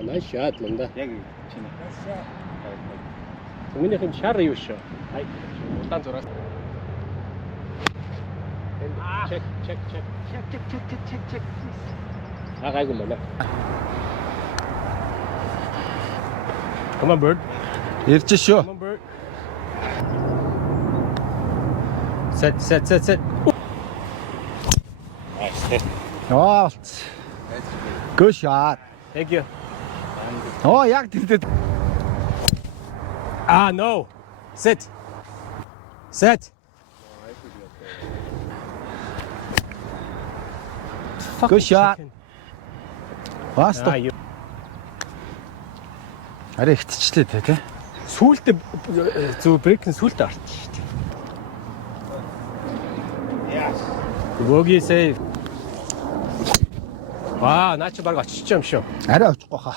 Nice shot Лунда. Яг чинь. Өмнөх нь шар юу шүү. Ай. Улаан зураг. Check. Гайгүй мана. Come on bird. Ирж шүү. Come on bird. Set. Nice. Oh. Good shot. Thank you. Oh, яг тэгдэд. Ah, no. Sit. Good shot. Бас Ah, you. арай ихтчлээ тий. Сүүлдээ зөв брейкэн сүүлдээ арч шүү дээ. Yes. Богий сейв. Наа чи баг очиж юм шүү. Арай очихгүй хаа.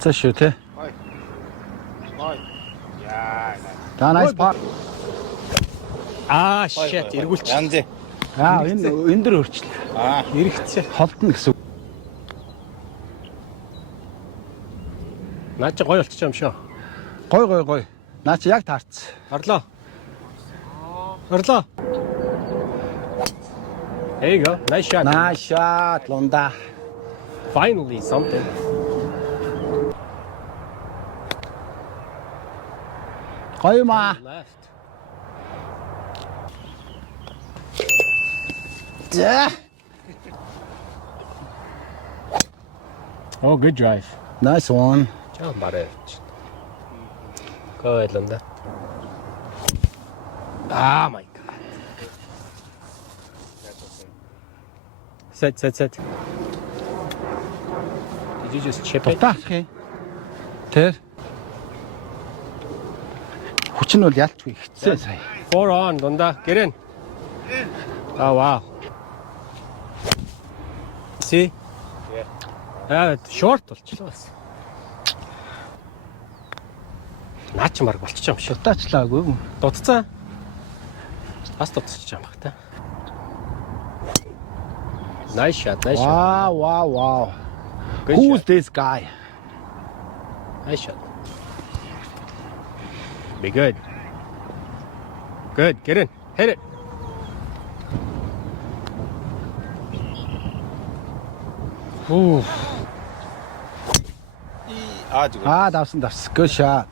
За шүү тий. За nice part. Shit, эргүүлч. Янз. Энэ дөр өөрчлөө. Эргэцээ. Холдно гэсэн. Наа чи гоё болчих юм шүү. Гой. Наа чи яг таарц. Орлоо. There you go. Nice shot. Nice shot, Лунда. Finally something. Гоё маа. Left. За. Oh, good drive. Nice one. Чам барай. Go ahead, Lunda. Oh my god. Set. Did you just chip it? Тутаах юм. Тэр. Хүч нь бол ялчгүй ихцээ сая. 4 on, Lunda. Get in. Oh, wow. See? Yeah. Short болчихлоо бас. Наа чи марг болчих юм шүү. Тутаачлаагүй. Дутцаа. Бас дутчих юм баг та. Nice shot. Wow. Good Who's shot. this guy? Nice shot. Be good. Good. Get in. Hit it. Ooh. Ааж. Давсан. Good shot.